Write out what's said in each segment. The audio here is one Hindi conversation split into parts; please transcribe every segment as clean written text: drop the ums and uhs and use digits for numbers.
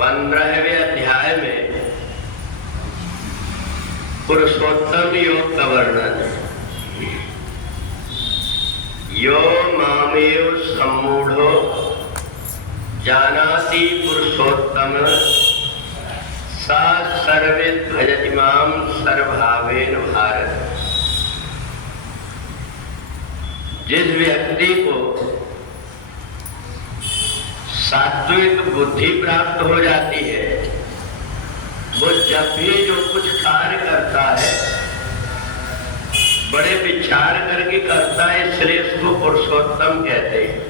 15वें अध्याय में पुरुषोत्तम योग का वर्णन है। यो मामेव सम्मूढ़ो जानाति पुरुषोत्तम सा सर्वविद् भजति मां सर्वभावेन भारत। जिस व्यक्ति को सात्विक बुद्धि प्राप्त हो जाती है, वो जब भी जो कुछ कार्य करता है बड़े विचार करके करता है, इसलिए इसको पुरुषोत्तम कहते हैं।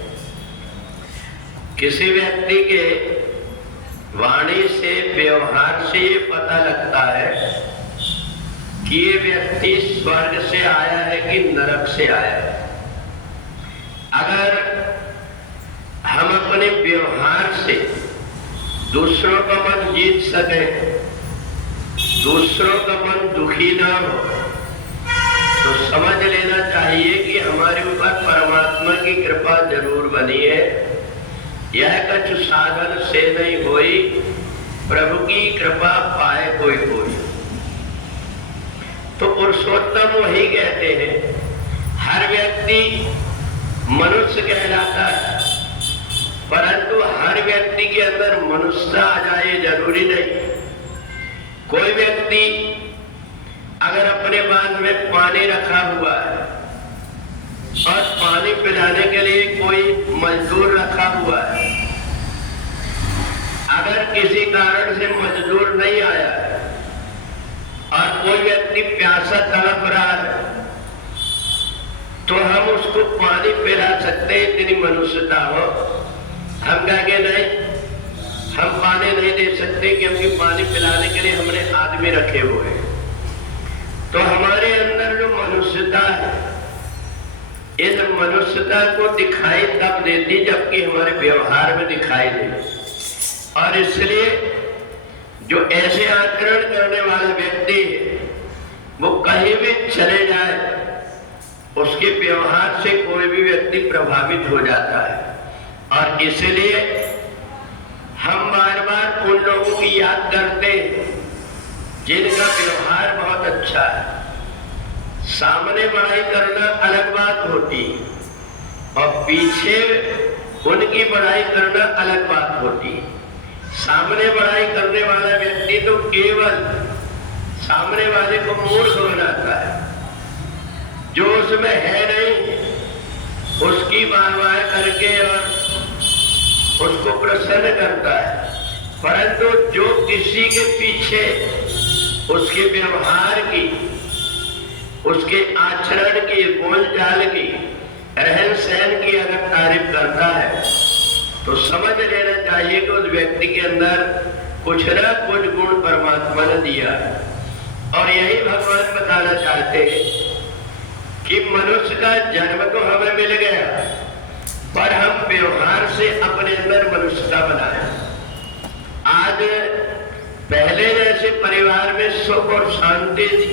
किसी व्यक्ति के वाणी से, व्यवहार से ये पता लगता है कि ये व्यक्ति स्वर्ग से आया है कि नरक से आया है। अगर हम अपने व्यवहार से दूसरों का मन जीत सके, दूसरों का मन दुखी ना हो, तो समझ लेना चाहिए कि हमारे ऊपर परमात्मा की कृपा जरूर बनी है। यह कछु साधन से नहीं होई, प्रभु की कृपा पाए कोई कोई। तो पुरुषोत्तम वही कहते हैं। हर व्यक्ति मनुष्य कहलाता है, परंतु हर व्यक्ति के अंदर मनुष्यता आ जाए जरूरी नहीं। कोई व्यक्ति अगर अपने बांध में पानी रखा हुआ है और पानी पिलाने के लिए कोई मजदूर रखा हुआ है, अगर किसी कारण से मजदूर नहीं आया है और कोई व्यक्ति प्यासा तड़प रहा है, तो हम उसको पानी पिला सकते हैं, इतनी मनुष्यता हो। हम कहेंगे नहीं, हम पानी नहीं दे सकते क्योंकि पानी पिलाने के लिए हमने आदमी रखे हुए हैं। तो हमारे अंदर जो मनुष्यता है, इस मनुष्यता को दिखाई तब देती जबकि हमारे व्यवहार में दिखाई दे। और इसलिए जो ऐसे आचरण करने वाला व्यक्ति है, वो कहीं भी चले जाए, उसके व्यवहार से कोई भी व्यक्ति प्रभावित हो जाता है। और इसलिए हम बार बार उन लोगों की याद करते हैं जिनका व्यवहार बहुत अच्छा है। सामने बड़ाई करना अलग बात होती और पीछे उनकी बड़ाई करना अलग बात होती। सामने बड़ाई करने वाला व्यक्ति तो केवल सामने वाले को मूर्ख बनाता है, जो उसमें है नहीं उसकी बार करके और उसको प्रसन्न करता है। परंतु जो किसी के पीछे उसके व्यवहार की, उसके आचरण की, बोलचाल की, रहन सहन की अगर तारीफ करता है, तो समझ लेना चाहिए कि उस व्यक्ति के अंदर कुछ न कुछ गुण परमात्मा ने दिया है। और यही भगवान बताना चाहते हैं कि मनुष्य का जन्म तो हमें मिल गया, पर हम व्यवहार से अपने अंदर मनुष्यता बनाए। आज पहले जैसे परिवार में सुख और शांति थी,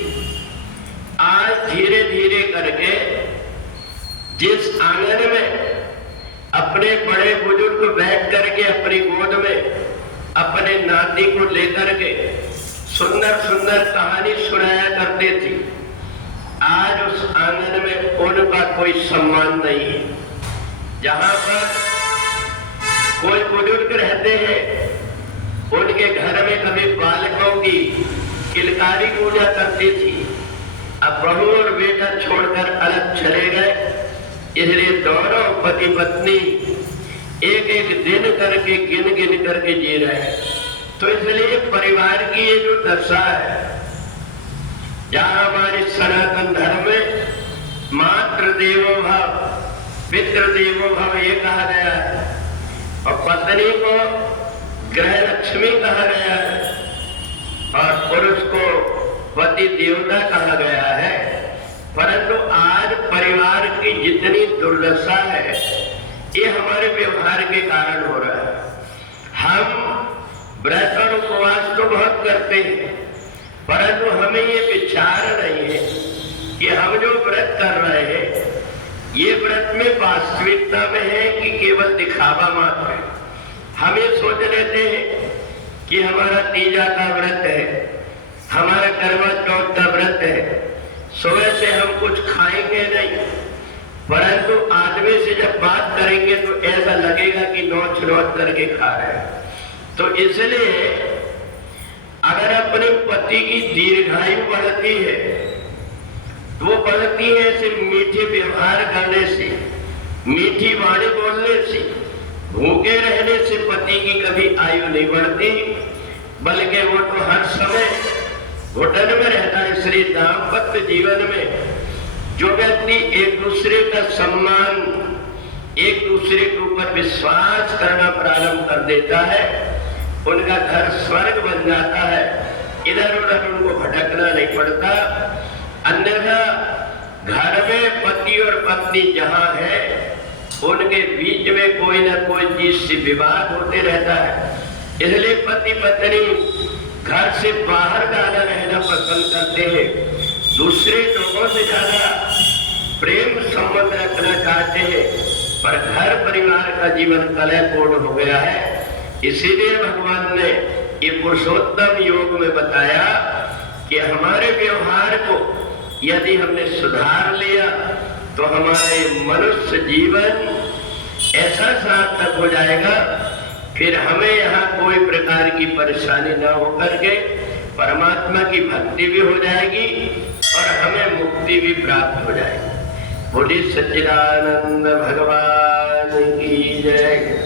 आज धीरे धीरे करके जिस आंगन में अपने बड़े बुजुर्ग बैठ करके अपनी गोद में अपने नाती को लेकर के सुंदर सुंदर कहानी सुनाया करते थे, आज उस आंगन में उनका कोई सम्मान नहीं है। जहां पर कोई बुजुर्ग रहते हैं, उनके घर में कभी बालकों की किलकारी पूजा करती थी। अब बहू और बेटा छोड़कर अलग चले गए, इसलिए दोनों पति पत्नी एक एक दिन करके गिन गिन करके जी रहे हैं। तो इसलिए परिवार की ये जो दशा है, जहां हमारे सनातन धर्म में मातृ देवो भव, पितृ देवो भव ये कहा गया है, और पत्नी को ग्रह लक्ष्मी कहा गया है, और पुरुष को पति देवता कहा गया है। परंतु आज परिवार की जितनी दुर्दशा है, ये हमारे व्यवहार के कारण हो रहा है। हम व्रत और उपवास तो बहुत करते हैं, परंतु हमें ये विचार नहीं है कि हम जो व्रत कर रहे हैं, ये व्रत में वास्तविकता में है कि केवल दिखावा मात्र है। हम ये सोच लेते हैं कि हमारा तीजा का व्रत है, हमारा करवा चौथ का व्रत है, सुबह से हम कुछ खाएंगे नहीं, परंतु आदमी से जब बात करेंगे तो ऐसा लगेगा कि नोच नोच करके खा रहे हैं। तो इसलिए अगर अपने पति की दीर्घायु बढ़ती है तो वो बढ़ती है ऐसे मीठे व्यवहार करने से, मीठी वाणी बोलने से। भूखे रहने से पति की कभी आयु नहीं बढ़ती, बल्कि वो तो हर समय घुटन में रहता है। इसलिए दाम्पत्य जीवन में जो व्यक्ति एक दूसरे का सम्मान, एक दूसरे के ऊपर विश्वास करना प्रारंभ कर देता है, उनका घर स्वर्ग बन जाता है। इधर उधर उनको भटकना नहीं पड़ता। अन्यथा घर में पति और पत्नी जहां है उनके बीच में कोई ना कोई चीज से विवाद होते रहता है। इसलिए पति पत्नी घर से बाहर ज्यादा रहना पसंद करते हैं, दूसरे लोगों से ज्यादा प्रेम संबंध रखना चाहते हैं, पर घर परिवार का जीवन कलहपूर्ण हो गया है। इसीलिए भगवान ने ये पुरुषोत्तम योग में बताया कि हमारे व्यवहार को यदि हमने सुधार लिया तो हमारे मनुष्य जीवन ऐसा सार्थक हो जाएगा, फिर हमें यहाँ कोई प्रकार की परेशानी न होकर के परमात्मा की भक्ति भी हो जाएगी और हमें मुक्ति भी प्राप्त हो जाएगी। बोलिए सच्चिदानंद भगवान की जय।